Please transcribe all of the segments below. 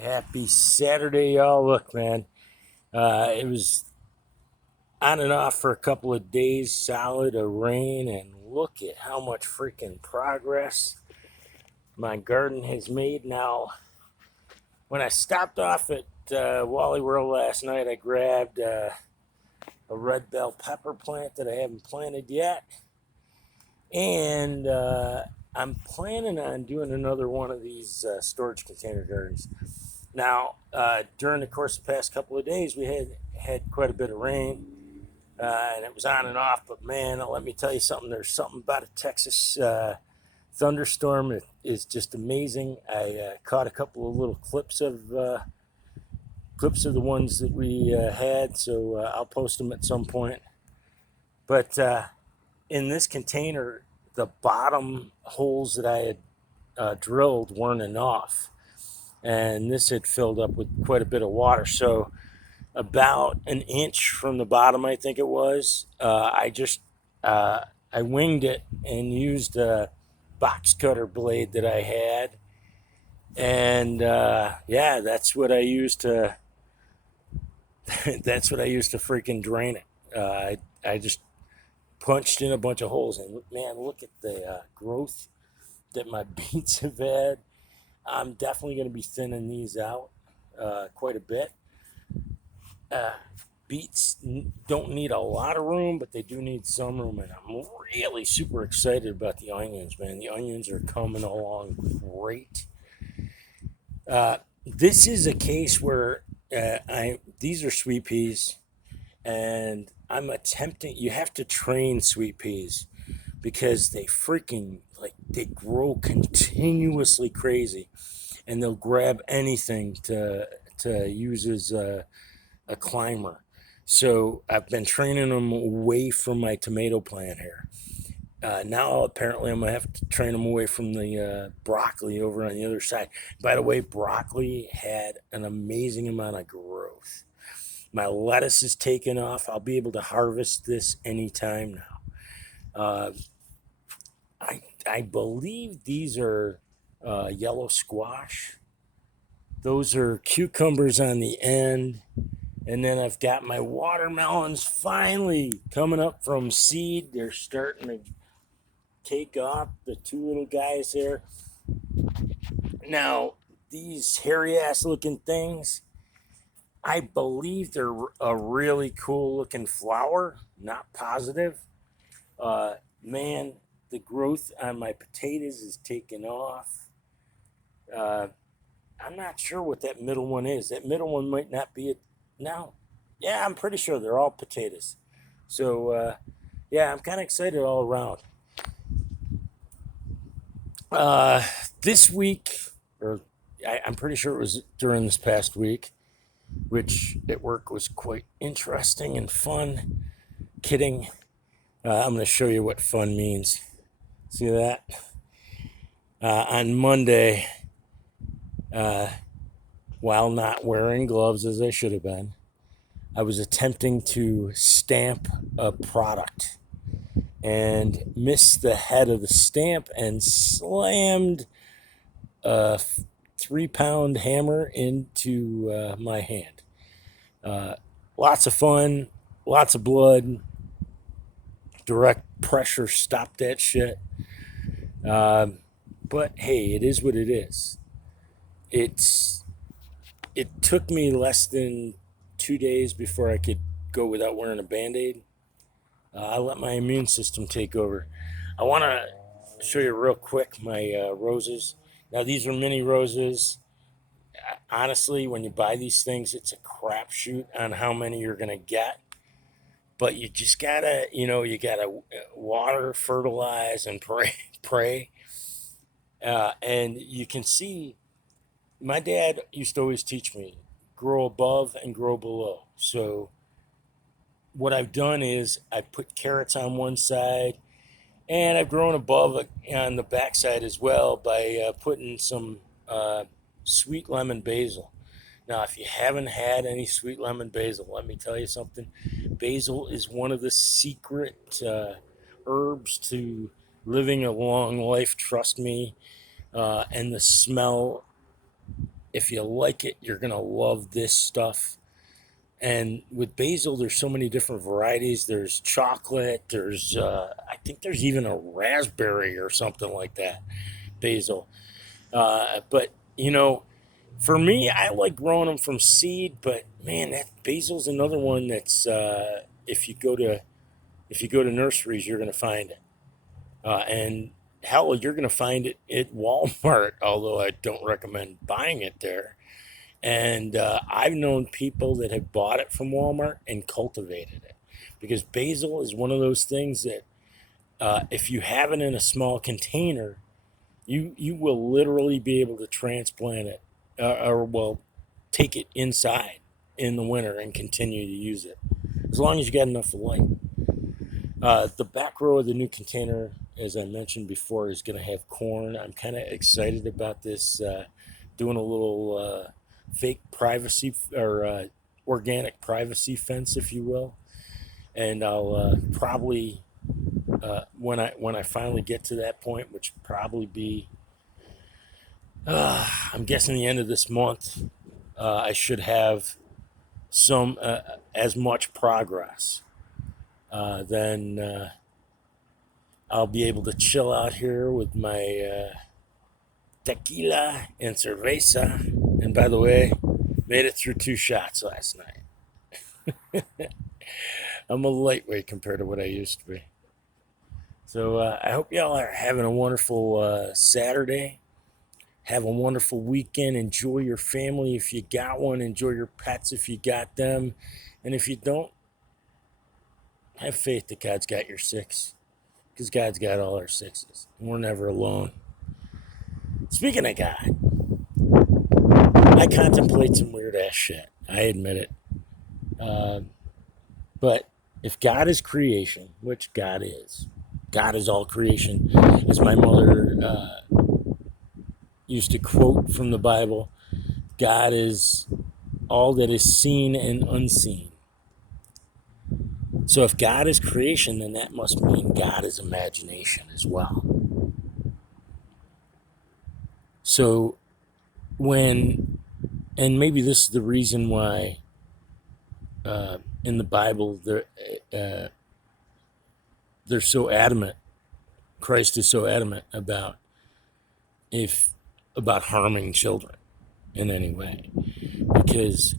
Happy Saturday, y'all. Look, man, it was on and off for a couple of days, solid of rain, and look at how much freaking progress my garden has made. Now, when I stopped off at Wally World last night, I grabbed a red bell pepper plant that I haven't planted yet, and I'm planning on doing another one of these storage container gardens. Now, during the course of the past couple of days, we had quite a bit of rain, and it was on and off. But man, let me tell you something. There's something about a Texas thunderstorm that is just amazing. I caught a couple of little clips of the ones that we had, so I'll post them at some point. But in this container, the bottom holes that I had drilled weren't enough, and this had filled up with quite a bit of water. So about an inch from the bottom, I think it was, I winged it and used a box cutter blade that I had, and yeah, that's what I used to that's what I used to freaking drain it. I just punched in a bunch of holes, and man, look at the growth that my beets have had. I'm definitely going to be thinning these out quite a bit. Uh, Beets don't need a lot of room, but they do need some room, and I'm really super excited about the onions, man. The onions are coming along great. This is a case where these are sweet peas, and I'm attempting. You have to train sweet peas because they freaking they grow continuously crazy, and they'll grab anything to use as a climber. So I've been training them away from my tomato plant here. Now apparently I'm gonna have to train them away from the broccoli over on the other side. By the way, broccoli had an amazing amount of growth. My lettuce is taking off. I'll be able to harvest this anytime now. I believe these are yellow squash. Those are cucumbers on the end. And then I've got my watermelons finally coming up from seed. They're starting to take off, the two little guys there. Now, these hairy ass looking things, I believe they're a really cool looking flower. Not positive. Man, the growth on my potatoes is taking off. Uh, I'm not sure what that middle one is. That middle one might not be it. No. Yeah, I'm pretty sure they're all potatoes. So, yeah, I'm kind of excited all around. Uh, this week, or I'm pretty sure it was during this past week, which at work was quite interesting and fun. Kidding. I'm going to show you what fun means. See that? On Monday, uh, while not wearing gloves as I should have been, I was attempting to stamp a product and missed the head of the stamp and slammed a 3-pound hammer into my hand. Uh, Lots of fun, lots of blood. Direct pressure stopped that shit. But hey, it is what it is. It's it took me less than 2 days before I could go without wearing a band-aid. I let my immune system take over. I want to show you real quick my roses. Now, these are mini roses. Honestly, when you buy these things, it's a crapshoot on how many you're going to get. But you just gotta, you gotta water, fertilize, and pray. Pray. And you can see, my dad used to always teach me grow above and grow below. So what I've done is I put carrots on one side, and I've grown above on the backside as well by putting some sweet lemon basil. Now, if you haven't had any sweet lemon basil, let me tell you something. Basil is one of the secret herbs to living a long life. Trust me. And the smell, If you like it, you're going to love this stuff. And with basil, there's so many different varieties. There's chocolate. I think there's even a raspberry or something like that, basil. But, for me, I like growing them from seed. But, man, that basil's another one that's, if you go to nurseries, you're going to find it. And hell, you're going to find it at Walmart, although I don't recommend buying it there. And I've known people that have bought it from Walmart and cultivated it, because basil is one of those things that if you have it in a small container, you will literally be able to transplant it, or take it inside in the winter and continue to use it, as long as you got enough light. The back row of the new container, as I mentioned before, is going to have corn. I'm kind of excited about this, doing a little fake privacy, or organic privacy fence, if you will. And I'll probably, when I finally get to that point, which will probably be, I'm guessing the end of this month, I should have some as much progress. Then I'll be able to chill out here with my tequila and cerveza. And by the way, made it through 2 shots last night. I'm a lightweight compared to what I used to be. So I hope y'all are having a wonderful Saturday. Have a wonderful weekend. Enjoy your family if you got one. Enjoy your pets if you got them. And if you don't, have faith that God's got your 6, because God's got all our 6s, and we're never alone. Speaking of God, I contemplate some weird ass shit. I admit it. But if God is creation, which God is all creation, as my mother used to quote from the Bible, God is all that is seen and unseen. So if God is creation, then that must mean God is imagination as well. So and maybe this is the reason why in the Bible they're so adamant, Christ is so adamant about harming children in any way, because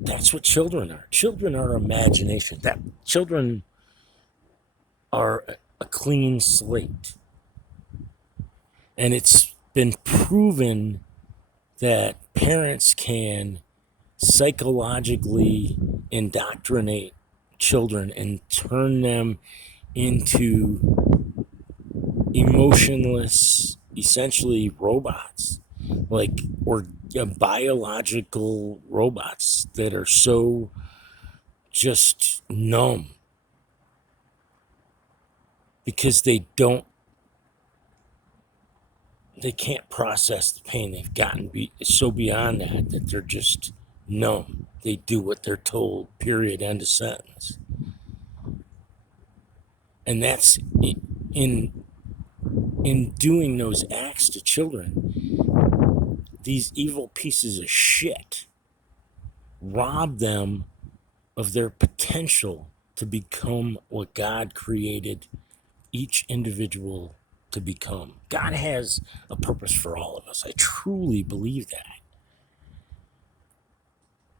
that's what children are. Children are imagination. Children are a clean slate. And it's been proven that parents can psychologically indoctrinate children and turn them into emotionless, essentially robots, or biological robots that are so just numb because they can't process the pain. They've gotten so beyond that they're just numb. They do what they're told, period, end of sentence. And that's in doing those acts to children, these evil pieces of shit rob them of their potential to become what God created each individual to become. God has a purpose for all of us. I truly believe that.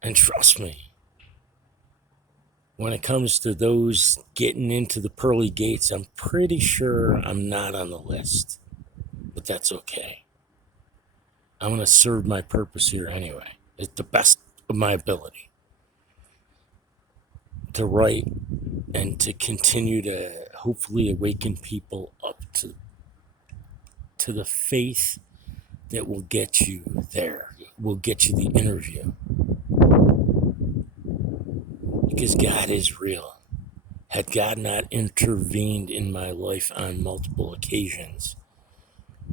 And trust me, when it comes to those getting into the pearly gates, I'm pretty sure I'm not on the list. But that's okay. I'm going to serve my purpose here anyway. It's the best of my ability to write and to continue to hopefully awaken people up to the faith that will get you there, will get you the interview. Because God is real. Had God not intervened in my life on multiple occasions,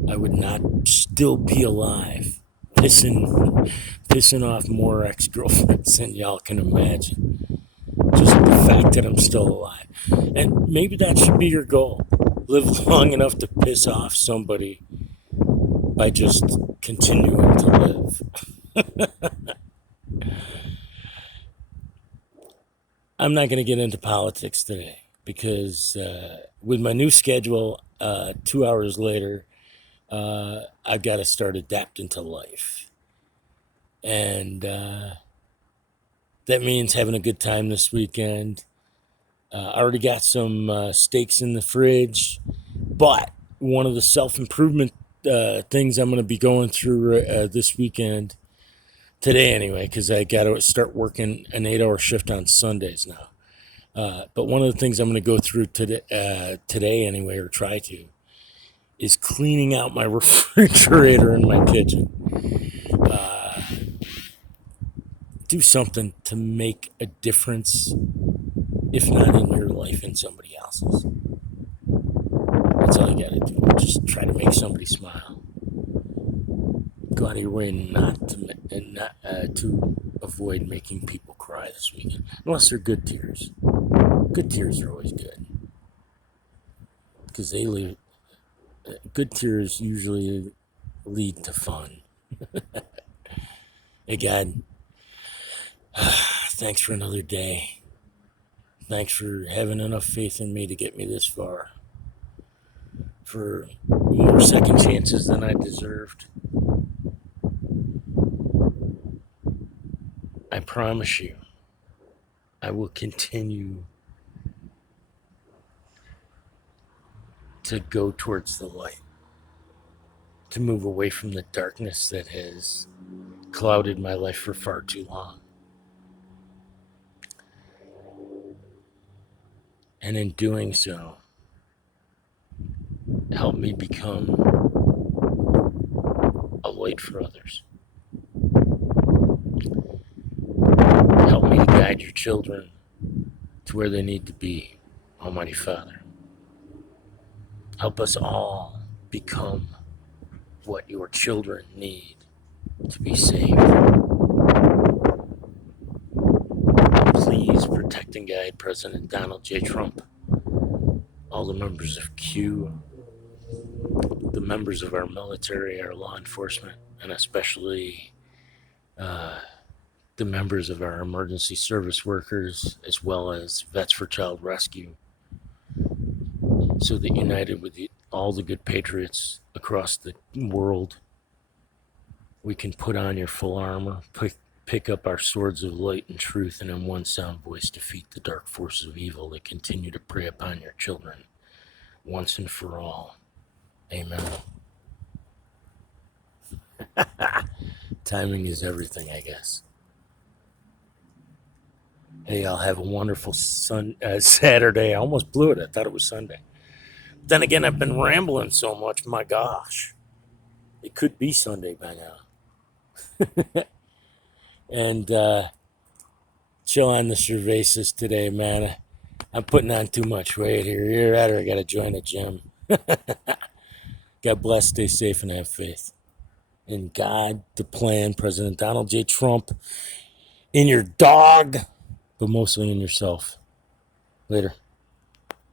I would not still be alive, pissing off more ex-girlfriends than y'all can imagine. Just the fact that I'm still alive. And maybe that should be your goal. Live long enough to piss off somebody by just continuing to live. I'm not going to get into politics today because with my new schedule, 2 hours later, I've got to start adapting to life. And that means having a good time this weekend. I already got some steaks in the fridge, but one of the self improvement things I'm going to be going through this weekend, today anyway, because I got to start working an 8 hour shift on Sundays now. But one of the things I'm going to go through today anyway, or try to, is cleaning out my refrigerator in my kitchen. Do something to make a difference, if not in your life, in somebody else's. That's all you got to do. Just try to make somebody smile. Go out of your way to avoid making people cry this weekend, unless they're good tears. Good tears are always good because good tears usually lead to fun. Hey, God, thanks for another day. Thanks for having enough faith in me to get me this far. For more second chances than I deserved. I promise you, I will continue to go towards the light, to move away from the darkness that has clouded my life for far too long. And in doing so, help me become a light for others. Help me to guide your children to where they need to be, Almighty Father. Help us all become what your children need to be saved. Please protect and guide President Donald J. Trump, all the members of Q, the members of our military, our law enforcement, and especially the members of our emergency service workers, as well as Vets for Child Rescue, so that united with all the good patriots across the world, we can put on your full armor, pick up our swords of light and truth, and in one sound voice defeat the dark forces of evil that continue to prey upon your children once and for all. Amen. Timing is everything, I guess. Hey, I'll have a wonderful Saturday. I almost blew it. I thought it was Sunday. Then again, I've been rambling so much. My gosh, it could be Sunday by now. And chill on the cervezas today, man. I'm putting on too much weight here. You're right, or I got to join a gym. God bless, stay safe, and have faith in God, the plan, President Donald J. Trump, in your dog, but mostly in yourself. Later.